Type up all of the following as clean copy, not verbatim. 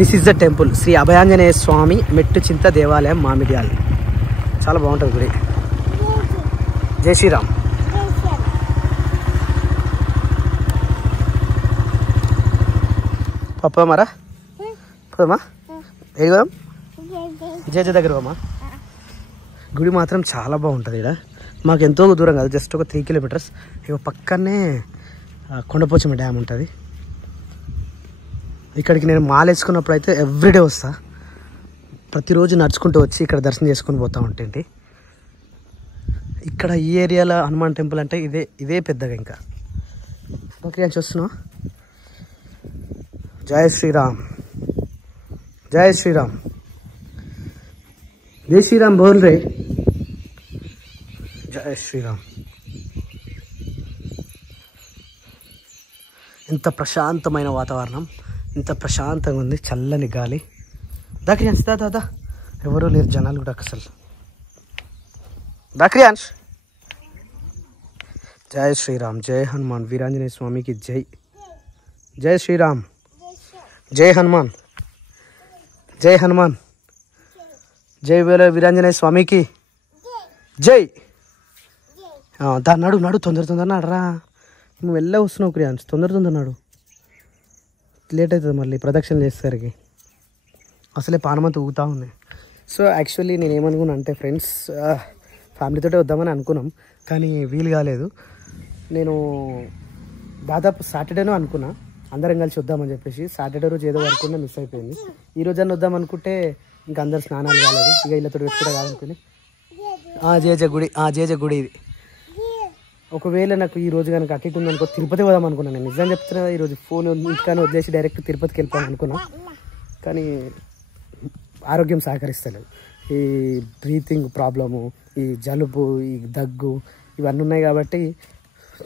This is the temple Shri Abhayanjaneya Swamy Mettu Chinta దేవాలయం మామిడియాల్. చాలా బాగుంటుంది గుడి. జై శ్రీరామ్. పోదామారా? పోదామా? ఏది పోదాం? జయ దగ్గర పోమా. గుడి మాత్రం చాలా బాగుంటుంది. ఇక్కడ మాకు ఎంతో దూరం కాదు, జస్ట్ ఒక 3 కిలోమీటర్స్. ఇక పక్కనే కొండపోచమ్మ డ్యామ్ ఉంటుంది. ఇక్కడికి నేను మాల వేసుకున్నప్పుడు అయితే ఎవ్రీడే వస్తా. ప్రతిరోజు నడుచుకుంటూ వచ్చి ఇక్కడ దర్శనం చేసుకొని పోతూ ఉంటేంటి. ఇక్కడ ఈ ఏరియాలో హనుమాన్ టెంపుల్ అంటే ఇదే పెద్దగా. ఇంకా ఓకే చూస్తున్నావా? జై శ్రీరామ్, జై శ్రీరామ్, జై శ్రీరామ్ బోల్ రే. జై శ్రీరామ్. ఎంత ప్రశాంతమైన వాతావరణం, ఇంత ప్రశాంతంగా ఉంది. చల్లని గాలి. దాక్రియాన్స్ దాదా ఎవరూ లేరు, జనాలు కూడా అసలు. దాక్రియాన్స్. జై శ్రీరామ్, జై హనుమాన్ వీరాంజనేయ స్వామికి జై. జై శ్రీరామ్, జై హనుమాన్, జై హనుమాన్, జై వీరాంజనేయ స్వామికి జై. దా నడు తొందర నడరా. నువ్వు వెళ్ళ వస్తున్నావు క్రియాన్స్, తొందర నాడు. లేట్ అవుతుంది మళ్ళీ ప్రదక్షిణలు చేసేసరికి. అసలే పానమంతా ఊగుతూ ఉంది. సో యాక్చువల్లీ నేను ఏమనుకున్నా అంటే ఫ్రెండ్స్, ఫ్యామిలీతోటే వద్దామని అనుకున్నాం, కానీ వీలు కాలేదు. నేను దాదాపు సాటర్డేనో అనుకున్నా అందరం కలిసి వద్దామని చెప్పేసి. సాటర్డే రోజు ఏదో వర్క్ ఉంటే మిస్ అయిపోయింది. ఈ రోజు అన్న వద్దాం అనుకుంటే ఇంకా అందరు స్నానాలు కాలేదు. ఇక వీళ్ళతో పెట్టుకుంటే కాదనుకుని జేజ గుడి ఇది. ఒకవేళ నాకు ఈ రోజు కనుక అటు ఉందనుకో తిరుపతి పోదాం అనుకున్నాను. నేను నిజం చెప్తున్నా, ఈరోజు ఫోన్ ఇంటికానే వదిలేసి డైరెక్ట్ తిరుపతికి వెళ్ళిపోదాం అనుకున్నా, కానీ ఆరోగ్యం సహకరిస్తలేదు. ఈ బ్రీతింగ్ ప్రాబ్లము, ఈ జలుబు, ఈ దగ్గు ఇవన్నీ ఉన్నాయి కాబట్టి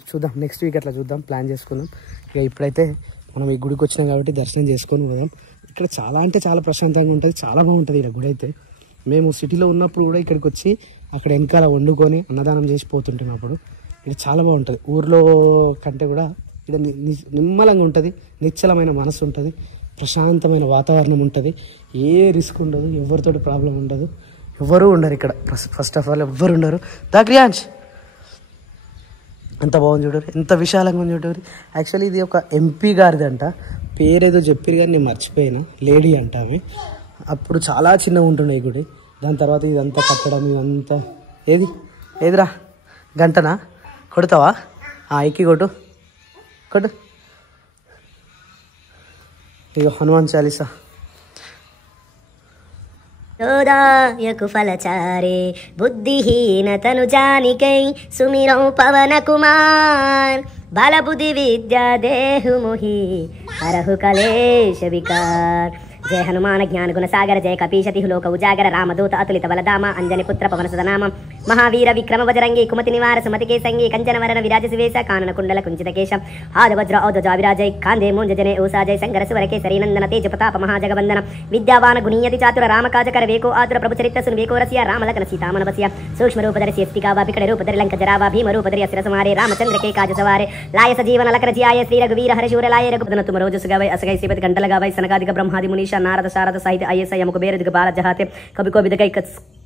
చూద్దాం, నెక్స్ట్ వీక్ అట్లా చూద్దాం, ప్లాన్ చేసుకుందాం. ఇక ఇప్పుడైతే మనం ఈ గుడికి వచ్చినాం కాబట్టి దర్శనం చేసుకొని పోదాం. ఇక్కడ చాలా అంటే చాలా ప్రశాంతంగా ఉంటుంది, చాలా బాగుంటుంది ఇక్కడ గుడి అయితే. మేము సిటీలో ఉన్నప్పుడు కూడా ఇక్కడికి వచ్చి అక్కడ వెనకాల వండుకొని అన్నదానం చేసి పోతుంటున్నప్పుడు ఇక్కడ చాలా బాగుంటుంది. ఊర్లో కంటే కూడా ఇక్కడ నిమ్మలంగా ఉంటుంది, నిశ్చలమైన మనసు ఉంటుంది, ప్రశాంతమైన వాతావరణం ఉంటుంది, ఏ రిస్క్ ఉండదు, ఎవరితోటి ప్రాబ్లం ఉండదు, ఎవరు ఉండరు ఇక్కడ. ఫస్ట్ ఆఫ్ ఆల్ ఎవ్వరు ఉండరు. దాక్రియాన్స్ ఎంత బాగుంది చూడరు, ఎంత విశాలంగా ఉంది చూడరు. యాక్చువల్లీ ఇది ఒక ఎంపీ గారిది అంట, పేరేదో చెప్పారు కానీ నేను మర్చిపోయినా. లేడీ అంట అవి. అప్పుడు చాలా చిన్నగా ఉంటుండే ఈ గుడి. దాని తర్వాత ఇదంతా కట్టడం, ఇదంతా ఏదిరా గంటనా కొడతావా? ఎక్కి కొట్టు. ఇక హనుమాన్ చాలీసా. फलचारे बुद्धिहीन तनु जानिकै सुमिरौ पवन कुमार बल बुद्धि विद्या देहु मोहि हरहु कलेश विकार. जय हनुमान ज्ञान गुण सागर जय कपीशति लोक उजागर रामदूत अतुलित बलधामा अंजनी पुत्र पवन सदनाम महावीर विक्रम बजरंगी कुमति निवार सुमति के संगी कंचन वरण विराज सुवेश कानन कुंडल कुंचित केशम आद वज्र औध्वजा विराजय कांधे मूंज जने ऊसाजय संगर सुवर केसरी नंदन तेज प्रताप महाजगवंदन विद्यावान गुणीयति चातुर राम काज कर वेको आतुर प्रभु चरित्र सुन वेको रसिया राम लखन सीता मन बसिया सूक्ष्म रूप धरि स्तिका वा विकट रूप धरि लंक जरावा भीम रूप धरि असुर संहारे रामचंद्र के काज सवारे लाय सजीवन लखन जियाय श्री रघुवीर हर्षूर लाय रघुपति तुम रोज सुगावै असगै सिबत घंटा लगावै सनकादिक ब्रह्मादि मुनीषा नारद शारद साहित्य आयस यम कुबेर दिगबाल जहाते कभी को विदकై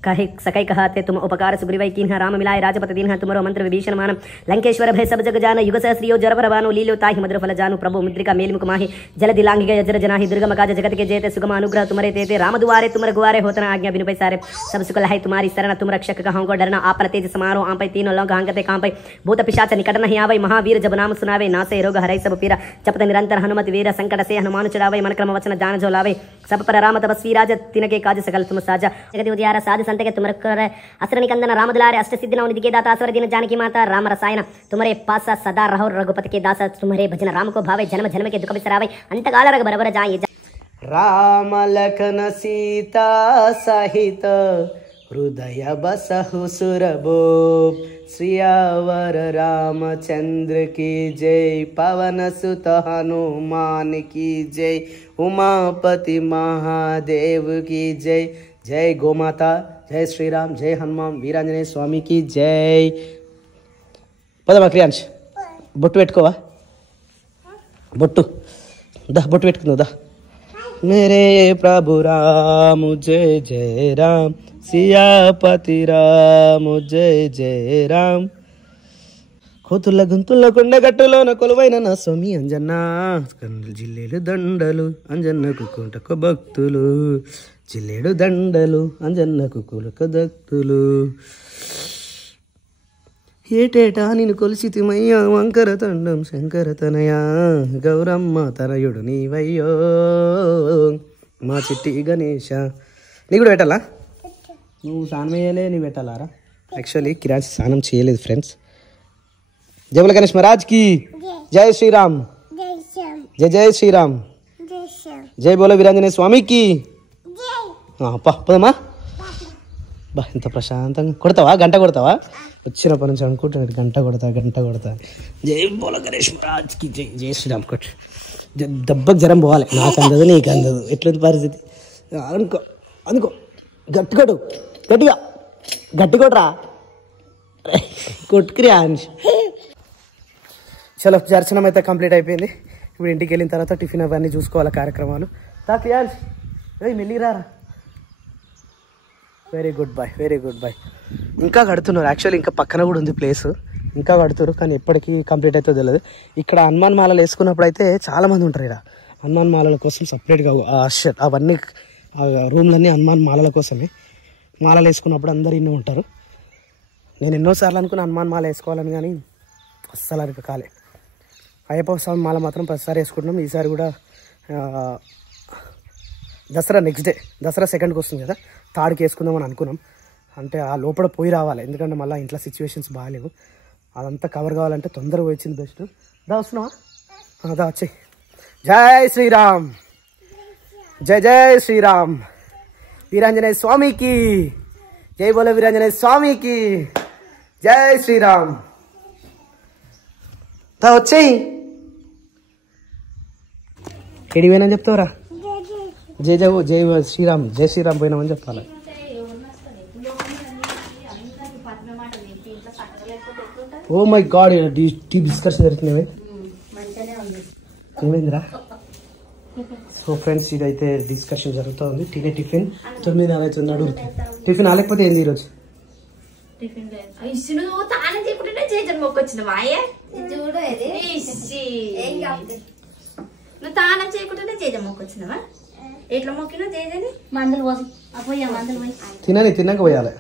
कहे सकै कहते तुम उपकार सुग्रीवै कीन्ह राम मिलाय राजपति दीन्ह तुमरो मंत्र विभीषण मान लंकेश्वर भय सब जग जान युग सहस्रियो जरबर बानो लीलो ताहि मधुर फल जानु प्रभु मुद्रिका मेल मुख माहि जलदि लांघि गय अजर जनाहि दुर्गम काज जगत के जेते सुगम अनुग्रह तुम्हारे तेते राम दुआरे तुम रघुआरे होतना आज्ञा बिनु पैसारे सब सुख लहै तुम्हारी शरण तुम रक्षक कहूँ को डरना आपन तेज समारो आंपै तीनों लोग हांगते कांपै भूत पिशाच निकट नहीं आवै महावीर जब नाम सुनावे नासे रोग हरै सब पीरा जपत निरंतर हनुमत वीर संकट से हनुमान चढ़ावै मन क्रम वचन जान जो लावे सब पर राम तपस्वी राज तिनके काज सकल तुम साजा जगति उजियारा साध संत के तुम कर असुर निकंदन राम दुलारे अष्ट सिद्धि नौ निधि के दाता असवर दीन जानकी माता राम रसायन तुम्हारे पास सदा रहो रघुपति के दास तुम्हारे भजन राम को भावे जन्म जन्म के दुख बिसरावे अंतकाल रग बरबर जाए राम लखन सीता सहित हृदय बसहु सुरभो श्रियावर रामचंद्र की जय पवन सुत हनुमान की जय उमापति महादेव की जय जय गोमाता जय श्रीराम जय हनुमान వీరాంజనేయ స్వామికి జై. పదమా క్రియాంశ్ బొట్టు పెట్టుకోవా, బొట్టు దా బొట్టు పెట్టుకుందా దా. मेरे प्रभु राम जय जय राम सियापति राम जय जय राम కోతుల గుంతుల కొండగట్టులోన కొలువైన నా స్వామి అంజన్న కన్నులు జిల్లేడు దండలు అంజన్నకు కుంటకు భక్తులు జిల్లేడు దండలు అంజన్నకు కులక భక్తులు ఏటేటా నేను కొలిసితిమయ్యా వంకర తండం శంకర తనయా గౌరమ్మ తనయుడు నీవయ్యో మా చిట్టి గణేష నీ కూడా పెట్టాలా నువ్వు స్నానం వేయలే నీ పెట్టాలారా యాక్చువల్లీ కిరాణ్ స్నానం చేయలేదు ఫ్రెండ్స్ जय बोले गणेश महाराज की जय श्री राम जय जय श्री राम जय बोले वीरांजनेय स्वामी की పదమ్మా బా ఇంత ప్రశాంతంగా కొడతావా గంట కొడతావా వచ్చినప్పటి నుంచి అనుకుంటున్నాడు గంట కొడతా జై బోలో గణేష్ మహారాజ్ కి జై జై శ్రీరామ్ కొట్టు దెబ్బకి జ్వరం పోవాలి నాకు అందదు నీకు అందదు ఎట్లుంది పరిస్థితి అనుకో అందుకో గట్టిగా గట్టి కొట్టరా కొట్టుకురి ఆంష్ చలో దర్శనం అయితే కంప్లీట్ అయిపోయింది ఇప్పుడు ఇంటికి వెళ్ళిన తర్వాత టిఫిన్ అవన్నీ చూసుకోవాలి కార్యక్రమాలు తాకియాన్స్ మెల్లిరారా వెరీ గుడ్ బాయ్ ఇంకా కడుతున్నారు యాక్చువల్లీ ఇంకా పక్కన కూడా ఉంది ప్లేస్ ఇంకా కడుతున్నారు కానీ ఎప్పటికీ కంప్లీట్ అవుతుందో తెలియదు ఇక్కడ హనుమాన్ మాలలు వేసుకున్నప్పుడు అయితే చాలామంది ఉంటారు ఇక్కడ హనుమాన్ మాలల కోసం సపరేట్గా అవన్నీ రూమ్లన్నీ హనుమాన్ మాలల కోసమే మాలలు వేసుకున్నప్పుడు అందరు ఇన్ని ఉంటారు నేను ఎన్నోసార్లు అనుకున్న హనుమాన్ మాల వేసుకోవాలని కానీ అస్సలు అది కాలే అయ్యప్ప స్వామి మాల మాత్రం ప్రతిసారి వేసుకుంటున్నాం ఈసారి కూడా దసరా నెక్స్ట్ డే దసరా సెకండ్కి వస్తుంది కదా థర్డ్కి వేసుకుందామని అనుకున్నాం అంటే ఆ లోపల పోయి రావాలి ఎందుకంటే మళ్ళీ ఇంట్లో సిచ్యువేషన్స్ బాగాలేవు అదంతా కవర్ కావాలంటే తొందరగా వచ్చింది బెస్ట్ వస్తున్నావా దా వచ్చి జై శ్రీరామ్ జై జై శ్రీరామ్ వీరాంజనేయ స్వామికి జై బోలో వీరాంజనేయ స్వామికి జై శ్రీరామ్ దా వచ్చేయి ఎడికి పోయినా చెప్తావురా జై జై జై శ్రీరామ్ పోయినామని చెప్పాలి oh my god deep discussion జరుగుతున్నాయి ఏమైందిరా సో ఫ్రెండ్స్ ఇదైతే డిస్కషన్ జరుగుతుంది తినే టిఫిన్ 9:40 అడుగుతుంది టిఫిన్ ఆలేకపోతే ఏంది ఈరోజు నువ్వు తానం చేయకుండానే జేజ మొక్కొచ్చినవా ఎట్లా మొక్కినా జేజని మందులు పోసి మందులు పోయి తిన్నాక పోయాలి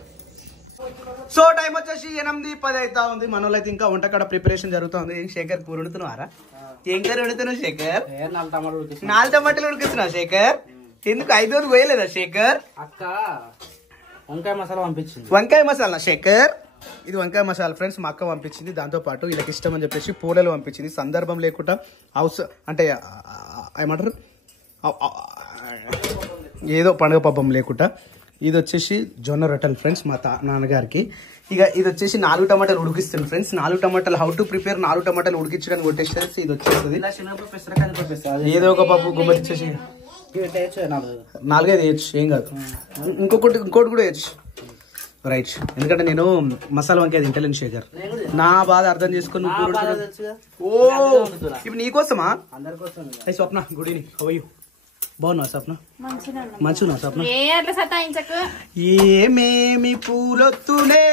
సో టైం వచ్చేసి 8:10 అవుతా ఉంది మనోళ్ళైతే ఇంకా వంటకాడ ప్రిపరేషన్ జరుగుతుంది శేఖర్ కూర వండుతున్నారా ఏం కర్రీ వండుతున్నావు శేఖర్ 4 టమాటాలు ఉడికిస్తున్నావు శేఖర్ ఎందుకు 5 రోజులు పోయలేదా శేఖర్ అక్క వంకాయ మసాలా పంపించింది వంకాయ మసాలా శేఖర్ ఇది వంకాయ మసాలా ఫ్రెండ్స్ మా అక్క పంపించింది దాంతో పాటు వీళ్ళకి ఇష్టం అని చెప్పేసి పూలలు పంపించింది సందర్భం లేకుండా హౌస్ అంటే ఏమంటారు ఏదో పండుగ పబ్బం లేకుండా ఇది వచ్చేసి జొన్న రొట్టెలు ఫ్రెండ్స్ మా నాన్నగారికి ఇక ఇది వచ్చేసి 4 టమాటాలు ఉడికిస్తుంది ఫ్రెండ్స్ 4 టమాటాలు హౌ టు ప్రిపేర్ 4 టమాటాలు ఉడికించడానికి కొట్టేసేసి ఇది వచ్చేస్తుంది ఏదో ఒక పప్పు గుమ్మరిచ్చేసి 4 వేయచ్చు ఏం కాదు ఇంకోటి కూడా వేయచ్చు రైట్ ఎందుకంటే నేను మసాలా వంకాయ తింటలేను శేఖర్ నా బాధ అర్థం చేసుకుని ఓ ఇప్పుడు నీకోసమా స్వప్న గుడిని హౌయూ బాగున్నావు స్వప్న మంచిగా స్వప్న ఏమేమి పూలొత్తునే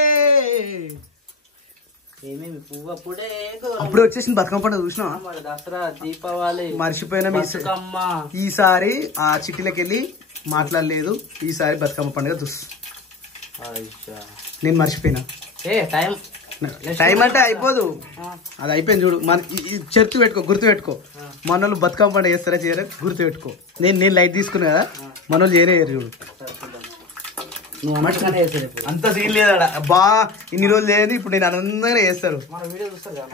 ఏమేమి పువ్వు అప్పుడే వచ్చేసింది బతుకమ్మ పండుగ చూసినా దసరా దీపావళి మర్చిపోయినా ఈసారి ఆ చిట్టిలకి వెళ్ళి మాట్లాడలేదు ఈసారి బతుకమ్మ పండుగ నేను మర్చిపోయినా టైం అంటే అయిపోదు అది అయిపోయింది చూడు మన గుర్తు పెట్టుకో మనోళ్ళు బతుకమ్మ పండుగ చేస్తారా చేయరా గుర్తు పెట్టుకో నేను లైట్ తీసుకున్నా కదా మనోళ్ళు చేయలేరు చూడు అంత సీన్ లేదాడా బా ఇన్ని రోజులు లేదు ఇప్పుడు నేను అందరూ చేస్తారు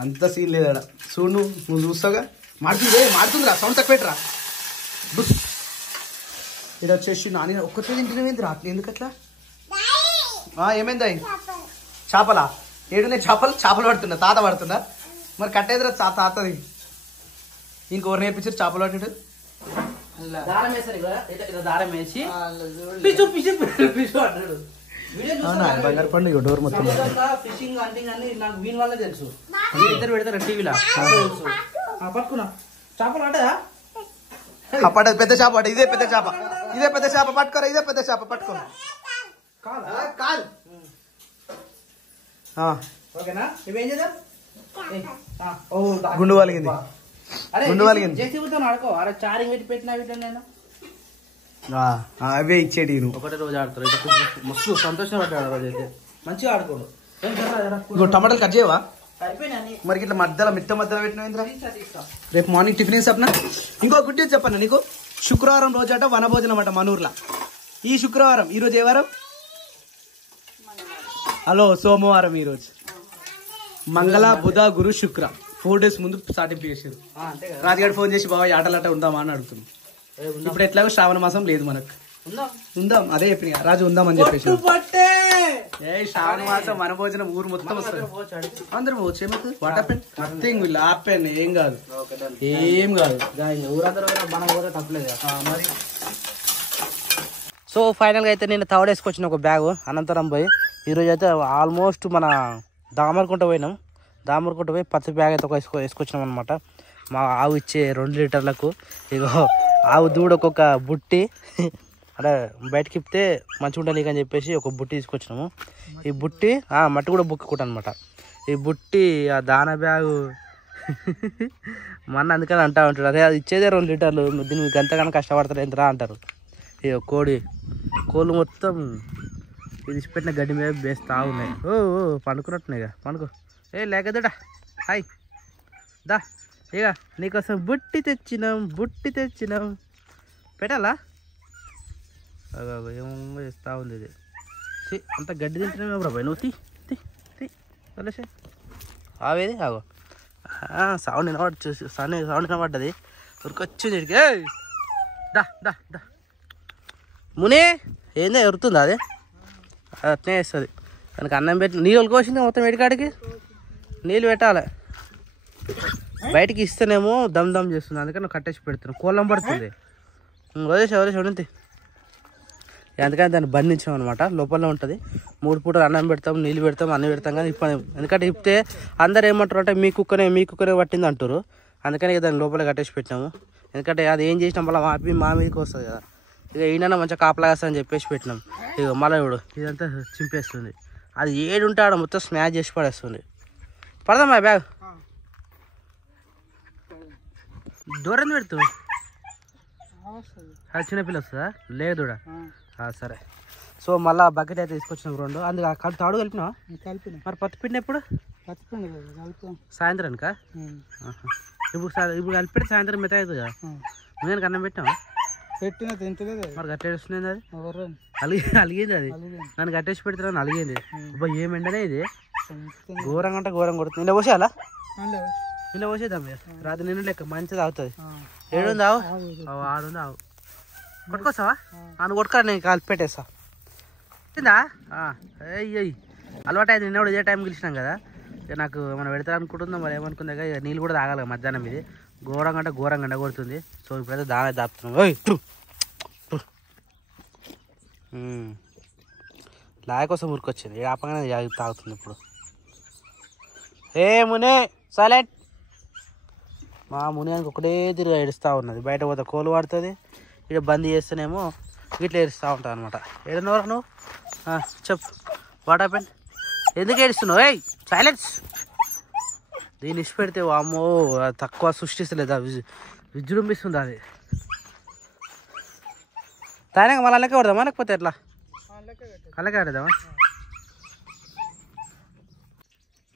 అంత సీన్ లేదాడా చూడు నువ్వు చూస్తావుగా మారుతుందిరా సౌండ్ తక్కువ పెట్టరా ఇది వచ్చేసి నాని ఒక్కటే తింటున్నావేంది రాత్రి ఎందుకు అట్లా ఏమైందా చేపలా ఏడున్నాయి చేపలు పడుతున్నా తాత పడుతున్నా మరి కట్టేదిరా తాతది ఇంకోరు నేర్పించారు చేపలు పట్టినట్టు దారం వేసారు దారం వేసి బంగారు పండుగ డోర్ మొత్తం ఫిషింగ్ హంటింగ్ అని నాకు వీని వల్ల తెలుసు ఇద్దరు పెడతారు టీవీలో పట్టుకున్నా చేపలు పట్టదా పడ్డది పెద్ద చేప పడ్డ. ఇదే పెద్ద చేప, ఇదే పెద్ద చేప పట్టుకోరా, ఇదే పెద్ద చేప పట్టుకో. కాల్ ఓకేనా? ఇవేం చేద్దాం? గుండు వలిగింది, గుండు వలిగింది. జేసీబీతో ఆడుకో. అరే చారింగ్ పెట్టి పెట్టినా వీటిలో నేను అవే ఇచ్చేటి ఒకటే రోజు ఆడతారు. మస్తు సంతోషం పడ్డాడు రోజు అయితే. మంచిగా ఆడుకోడు. టమాటాలు కట్ చేయవా? అయిపోయినా మరి ఇట్లా మధ్యలో మధ్యలో పెట్టినా రేపు మార్నింగ్ టిఫిన్ ఏం చెప్పనా? ఇంకో గుడ్డి చెప్పన్నా నీకు. శుక్రవారం రోజు అట వనభోజనం అట మనూర్లో. ఈ శుక్రవారం, ఈ రోజు ఏ వారం? హలో, సోమవారం. ఈ రోజు మంగళ, బుధ, గురు, శుక్ర 4 days ముందు స్టార్టింగ్ చేసారు. రాజుగారు ఫోన్ చేసి బాబా ఆటలాట ఉందామా అని అడుగుతున్నాం. ఇప్పుడు ఎట్లాగో శ్రావణ మాసం లేదు మనకు. ఉందాం అదే చెప్పిన రాజు, ఉందామని చెప్పేసి. శ్రావణ మాసం మన భోజనం ఊరు మొత్తం వస్తుంది, అందరూ పోవచ్చు. ఏమవుతుంది? What happen? Nothing will happen. ఏం కాదు, ఏం కాదు. ఊరందరూ మనం పోతే తప్పలేదు మరి. సో ఫైనల్గా అయితే నేను థర్డ్ వేసుకొచ్చిన ఒక బ్యాగ్ అనంతరం పోయి. ఈరోజు అయితే ఆల్మోస్ట్ మన దామరకుంట పోయినాం. దామరకుంట పోయి పత్తి బ్యాగ్ అయితే వేసుకొచ్చినాం అనమాట. మా ఆవు ఇచ్చే 2 లీటర్లకు. ఇగో ఆవు దూడకు ఒక బుట్టి అంటే బయటకి ఇప్పితే మంచిగా ఉండాలి అని చెప్పేసి ఒక బుట్టి తీసుకొచ్చినాము. ఈ బుట్టి మట్టి కూడా బుక్కుకుంటా అనమాట. ఈ బుట్టి ఆ దానా బ్యాగు మొన్న అందుకని అంటా ఉంటాడు, అదే అది ఇచ్చేదే 2 లీటర్లు, దీన్ని మీకు ఎంతగానో కష్టపడతారు ఎంతరా అంటారు. ఇక కోళ్ళు మొత్తం ఇది ఇచ్చిపెట్టిన గడ్డి మీద వేస్తా ఉన్నాయి. ఓ పండుకున్నట్టున్నాయి. పండుకో. లేకదా హాయ్ దా. ఇక నీకోసం బుట్టి తెచ్చినాం. పెట్టాలా? ఏమో వేస్తూ ఉంది ఇది. అంత గడ్డి తింటున్నావు బ్రాబాయ్ నువ్వు. తీ ఆవేది ఆగో. సౌండ్ వినపడ్డది. ఉరికొచ్చింది ఇడికి. దా దా దా. మునే ఏందో ఎరుతుందా అది? అట్నే వేస్తుంది. దానికి అన్నం పెట్టి నీళ్ళు కోసింది మొత్తం ఎడికాడికి. నీళ్ళు పెట్టాలి. బయటికి ఇస్తేనేమో దమ్ చేస్తుంది, అందుకని కట్టేసి పెడుతున్నాం. కోళ్ళం పడుతుంది. వదిలేసి ఉండి. అందుకని దాన్ని బంధించాం అనమాట. లోపల ఉంటుంది. 3 పూటలు అన్నం పెడతాం, నీళ్ళు పెడతాం, అన్నీ పెడతాం. కానీ ఎందుకంటే ఇప్పితే అందరు ఏమంటారు అంటే మీ కుక్కనే పట్టింది అంటారు. అందుకని దాన్ని లోపల కట్టేసి పెట్టినాము. ఎందుకంటే అది ఏం చేసినా మళ్ళీ మా మీదకి వస్తుంది కదా. ఇక ఈయన మంచిగా కాపలాగా అని చెప్పేసి పెట్టినాం. ఇక మళ్ళీ ఇదంతా చింపేస్తుంది. అది ఏడుంటే ఆడ మొత్తం స్మాష్ చేసి పడేస్తుంది. పడదామా బ్యాగ్? దూరం పెడుతుంది. అది చిన్నపిల్ల వస్తుందా? లేదు. సరే. సో మళ్ళీ బకెట్ అయితే తీసుకొచ్చినాం 2. అందుకు తాడు కలిపినా మరి పత్తి పిండి ఎప్పుడు? సాయంత్రానికా? ఇప్పుడు కలిపి సాయంత్రం మెత్త అవుతుంది కదా. నేను అన్నం పెట్టినా మరి గట్టేస్తుంది. అది అలిగింది. అది నన్ను కట్టేసి పెడుతున్నాను, అలిగింది. అబ్బాయి ఏం ఎండనే ఇది. ఘోరంగా అంటే ఘోరంగా కొడుతుంది. ఇలా పోసేయాలా? ఇలా పోసేద్దాం. రాత్రి నిన్ను లెక్క మంచిది అవుతుంది. ఏడుంది ఆవు? ఆడుంది ఆవు. కొట్టుకొస్తావా? నువ్వు కొట్టుకో, నేను కలిపి పెట్టేస్తా. తిందా? అయ్యి అలవాటు అయితే. నిన్న కూడా ఇదే టైం గెలిచినాం కదా. ఇక నాకు మనం పెడతా అనుకుంటుందా మరి ఏమనుకుందా. ఇక నీళ్ళు కూడా తాగాలి మధ్యాహ్నం. ఇది ఘోరంగా అంటే ఘోరంగా ఎండ కొడుతుంది. సో ఇప్పుడైతే దానే దాపుతున్నాం. లాయ కోసం ఊరికొచ్చింది. ఆపగానే తాగుతుంది ఇప్పుడు. మునే సైలెంట్. మా మునియానికి ఒకటే తిరిగి ఏడుస్తూ ఉన్నది. బయట పోతే కోలు పడుతుంది, ఇక్కడ బంద్ చేస్తేనేమో ఇట్లా ఏడుస్తూ ఉంటావు అనమాట. ఏడున్నవరా నువ్వు? చెప్పు, వాట్ హ్యాపెన్? ఎందుకు ఏడుస్తున్నావు? సైలెన్స్. దీన్ని ఇచ్చి పెడితే అమ్మో తక్కువ సృష్టిస్తలేదు, విజృంభిస్తుంది అది. తానే మళ్ళీ అల్లకే కొడదామా లేకపోతే ఎట్లా? అల్లకే ఆడదామా?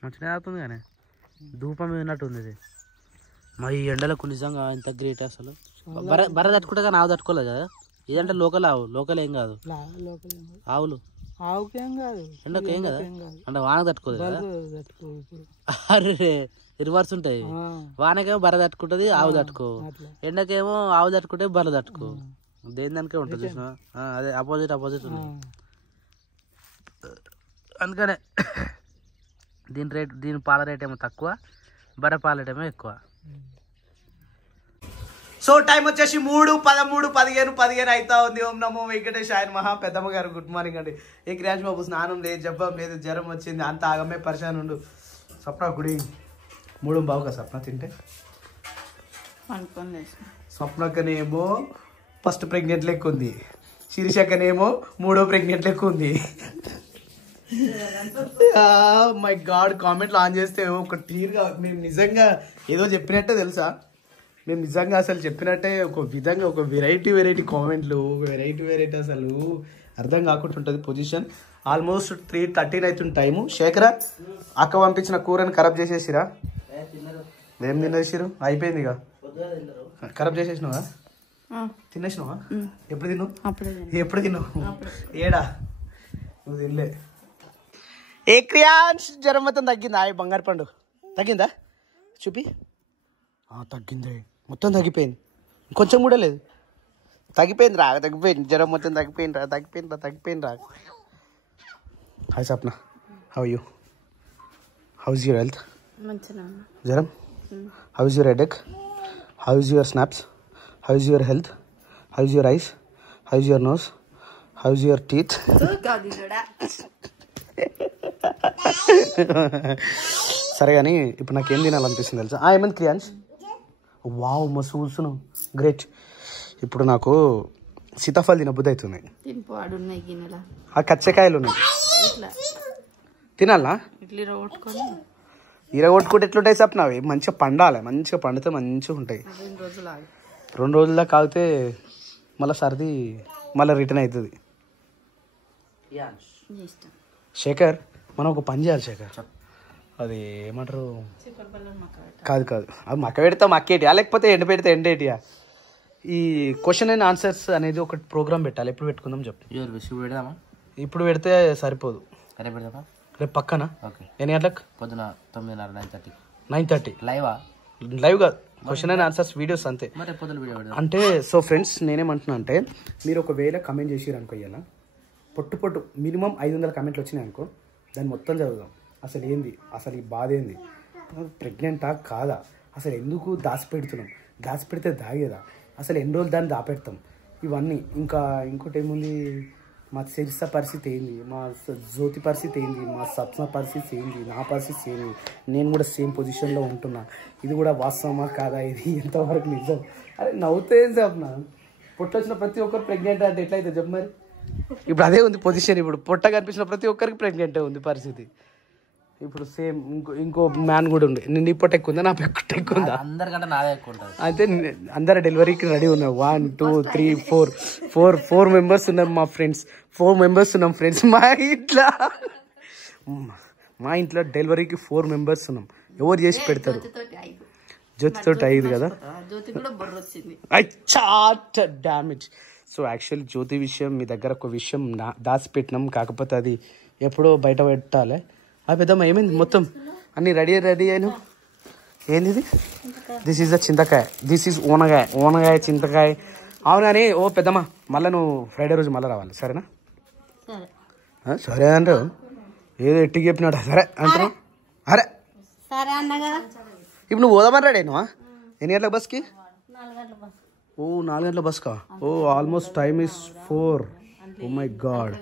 మంచిగా అవుతుంది కానీ ధూపం మీద ఉన్నట్టు ఉంది ఇది. మా ఈ ఎండలకు నిజంగా ఇంత గ్రేట్ అసలు. బర్ర తట్టుకుంటే కానీ ఆవు తట్టుకోలేదు కదా. ఇదంటే లోకల్ ఆవు, లోకల్ ఏం కాదు. ఆవులు ఆవుకేం కాదు, ఎండకు ఏం కదా. అంటే వానకు తట్టుకోదు కదా. అరే రివర్స్ ఉంటాయి. వానకేమో బర్ర తట్టుకుంటుంది, ఆవు తట్టుకో. ఎండకేమో ఆవు తట్టుకుంటే బర్ర తట్టుకో. దేని దానికే ఉంటుంది చూసిన. అదే అపోజిట్ ఉంది. అందుకనే దీని పాల రేట్ ఏమో తక్కువ, బర్రె పాల రేట్ ఏమో ఎక్కువ. సో టైం వచ్చేసి 3:13:15 అవుతా ఉంది. ఓం నమో వెంకటేష్ ఆయన మహా. పెద్దమ్మ గారు గుడ్ మార్నింగ్ అండి. ఏ క్రాష్ బాబు స్నానం లేదు, జబ్బం లేదు, జ్వరం వచ్చింది, అంత ఆగమే పరిశాన్ ఉండు. సప్న గుడి 3 బావుగా సప్న తింటే స్వప్నకనేమో ఫస్ట్ ప్రెగ్నెంట్ లెక్క ఉంది, శిరీషకనేమో 3వ ప్రెగ్నెంట్ లెక్క ఉంది. మై గాడ్, కామెంట్లు ఆన్ చేస్తే ఒక క్లియర్గా మేము నిజంగా ఏదో చెప్పినట్టే తెలుసా, మేము నిజంగా అసలు చెప్పినట్టే ఒక విధంగా ఒక వెరైటీ కామెంట్లు, వెరైటీ అసలు అర్థం కాకుండా ఉంటుంది పొజిషన్. ఆల్మోస్ట్ 3:13 అవుతుంది టైము. శేఖర అక్క పంపించిన కూరని ఖరాబ్ చేసేసిరా? ఏం తినేసిరు? అయిపోయింది ఇక, ఖరాబ్ చేసేసినావా? తినేసినావా? ఎప్పుడు తిన్నావు? ఏడా నువ్వు తినలే. ఏ క్రియాన్స్ జ్వరం మొత్తం తగ్గిందా? బంగారు పండు తగ్గిందా? చూపి. తగ్గింది, మొత్తం తగ్గిపోయింది, ఇంకొంచెం కూడా లేదు. తగ్గిపోయింది రా, తగ్గిపోయింది జ్వరం మొత్తం తగ్గిపోయింది రా. Hi Sapna, how you? How's your health? జ్వరం? How's your headache? How's your snaps? How's your health? How's your eyes? How's your nose? How's your teeth? సరే కానీ ఇప్పుడు నాకేం తినాలనిపిస్తుంది తెలుసా? ఏమైంది క్రియాన్స్? వావ్ మస్తు కూర్చున్నావు, గ్రేట్. ఇప్పుడు నాకు సీతాఫలం తినబుద్ధి అవుతుంది. ఆ కచ్చకాయలు ఉన్నాయి, తినాలా? ఇరగొట్టుకుంటే ఎట్లుంటాయి సప్నవి? మంచిగా పండాలి, మంచిగా పండితే మంచిగా ఉంటాయి. 2 రోజుల దాకా కాగితే మళ్ళీ సర్ది మళ్ళీ రిటర్న్ అవుతుంది. శేఖర్, మనం ఒక పని చేయాలి శేఖర్, అది ఏమంటారు, కాదు అది మక్క పెడతా మక్కేటియా లేకపోతే ఎండ పెడితే ఎండేటియా? ఈ క్వశ్చన్ అండ్ ఆన్సర్స్ అనేది ఒక ప్రోగ్రామ్ పెట్టాలి. ఎప్పుడు పెట్టుకుందాం చెప్పు. ఇప్పుడు పెడితే సరిపోదు, రేపు పక్కన. ఎన్ని గంటలకు? పొద్దున 9:30. 9:30 లైవ్ కాదు, క్వశ్చన్ అండ్ ఆన్సర్స్ వీడియోస్ అంతే. అంటే సో ఫ్రెండ్స్, నేనేమంటున్నా అంటే మీరు ఒకవేళ కమెంట్ చేసిరు అనుకో, ఇలా పొట్టు మినిమం 500 కమెంట్లు వచ్చినాయి అనుకో, దాన్ని మొత్తం చదువుదాం. అసలు ఏంది, అసలు ఈ బాధ ఏంది, ప్రెగ్నెంటా కాదా, అసలు ఎందుకు దాచిపెడితే దాగేదా, అసలు ఎన్ని రోజులు దాన్ని దాపెడతాం, ఇవన్నీ. ఇంకోటి ఏముంది, మా శిరీష పరిస్థితి ఏంది, మా జ్యోతి పరిస్థితి ఏంది, మా సప్న పరిస్థితి ఏంది, నా పరిస్థితి ఏంది, నేను కూడా సేమ్ పొజిషన్లో ఉంటున్నా, ఇది కూడా వాస్తవమా కాదా, ఇది ఎంతవరకు నిజం? అరే నవ్వుతే ఏం సప్న, పొట్టొచ్చిన ప్రతి ఒక్కరు ప్రెగ్నెంట్ అంటే ఎట్లయితే చెప్పు మరి. ఇప్పుడు అదే ఉంది పొజిషన్, ఇప్పుడు పొట్ట కనిపించిన ప్రతి ఒక్కరికి ప్రెగ్నెంటే ఉంది పరిస్థితి. ఇప్పుడు సేమ్ ఇంకో మ్యాన్ కూడా ఉండే, నీ పొట్ట ఎక్కువ ఉందా, నా పొట్ట ఎక్కువ ఉందా? అందరికంటే నాదే ఎక్కువ ఉంటుంది. అయితే అందరు డెలివరీకి రెడీ ఉన్నారు. 1 2 3 4 మెంబర్స్ ఉన్నారు మా ఫ్రెండ్స్, 4 మెంబర్స్ ఉన్నాం ఫ్రెండ్స్ మా ఇంట్లో డెలివరీకి 4 మెంబర్స్ ఉన్నాం. ఎవరు చేసి పెడతారు? జ్యోతితో 5 కదా, డామేజ్. సో యాక్చువల్లీ జ్యోతి విషయం మీ దగ్గర ఒక విషయం దాచిపెట్టినాం, కాకపోతే అది ఎప్పుడో బయట పెట్టాలి. పెద్దమ్మ ఏమైంది? మొత్తం అన్ని రెడీ అయినా. ఏంది ఇది? దిస్ ఈజ్ ద చింతకాయ, దిస్ ఈజ్ ఓనగాయ చింతకాయ. అవును కానీ ఓ పెద్దమ్మ, మళ్ళీ నువ్వు ఫ్రైడే రోజు మళ్ళీ రావాలి, సరేనా? సరే అంటారు, ఏదో ఎట్టికి చెప్పినాడు సరే అంటారు. అరే ఇప్పుడు నువ్వు పోదామని రెడీ అయినావా? ఎన్ని గంటల బస్కి? 4 గంటల బస్కా? Almost time is 4. Oh my god.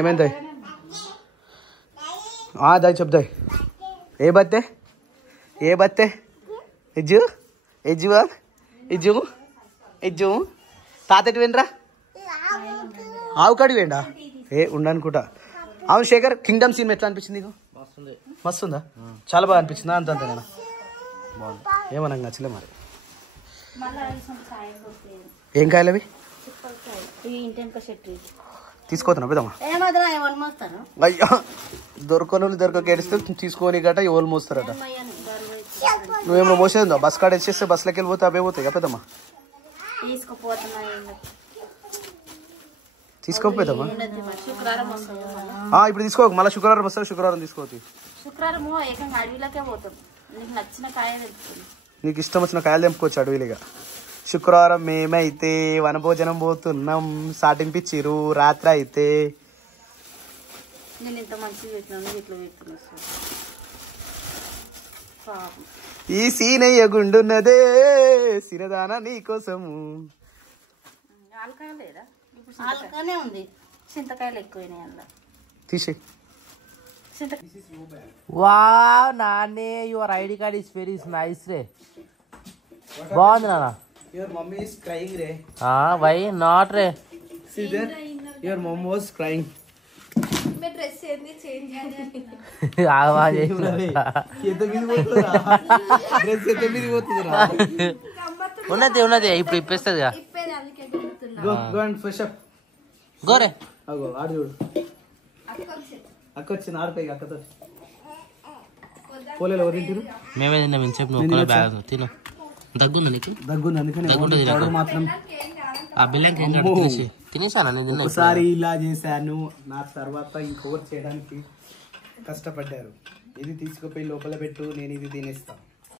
ఏమైంది? దాయి చెప్దాయి. ఏ బత్తే ఇజ్జు తాతటి వెండ్రా, ఆవు కాడి వెండా ఉండనుకుంటా. అవును శేఖర్, కింగ్డమ్ సీన్ ఎట్లా అనిపించింది నీకు? మస్తుందా? చాలా బాగా అనిపించిందా? అంత నేను ఏమన్నా నచ్చలే మరి. ఏం కాయలు అవి? తీసుకోతున్నా పెద్దమ్మా. అయ్యా దొరక ఏడిస్తే తీసుకొని గట ఎవరు మోస్తారట. నువ్వేమో మోసేదా? బస్ కాడ వేసేస్తే బస్సులోకి వెళ్ళిపోతే అవే పోతాయి పెద్దమ్మా. తీసుకోకపోతామా? ఇప్పుడు తీసుకోక, మళ్ళీ శుక్రవారం వస్తారు, శుక్రవారం తీసుకోవచ్చు. నీకు ఇష్టం వచ్చిన కాయలు తెంపుకోవచ్చు అడవిలిగా. శుక్రవారం మేమైతే వనభోజనం పోతున్నాం, సాటింపిచ్చిరు రాత్రి అయితే. ఈ సీనయ్య గుండున్నదే సిరదాన నీకోసము. తీసే. వావ్ నానే, your ID card is very nice రే. బాగుంది నాన్న. యువర్ మమ్మీ ఇస్ క్రైయింగ్ రే. వై నాట్ రే? See there? Your mom was crying. मैं ड्रेस चेंज ఉన్నది ఉన్నది ఇప్పుడు ఇప్పేస్తుంది. Go and fresh up. గోరే అగో ఆడు చూడు. అక్క వచ్చింది ఆడిపోయి అక్కతో. పోలేలు ఎవరింటిరు? మేమే తిన్నాం ఇంతసేపు. నువ్వు ఒక్కడే బ్యాగ్ తిను. దగ్గుంది నీకు? దగ్గుంది అందుకని దగ్గుంటుంది మాత్రం. ఆ బిల్లంకి తినేసాను నేను తిన్నా. ఒకసారి ఇలా చేశాను, నా తర్వాత ఇంకొకటి చేయడానికి కష్టపడ్డారు. ఇది తీసుకుపోయి లోపల పెట్టు, నేను ఇది తినేస్తాను.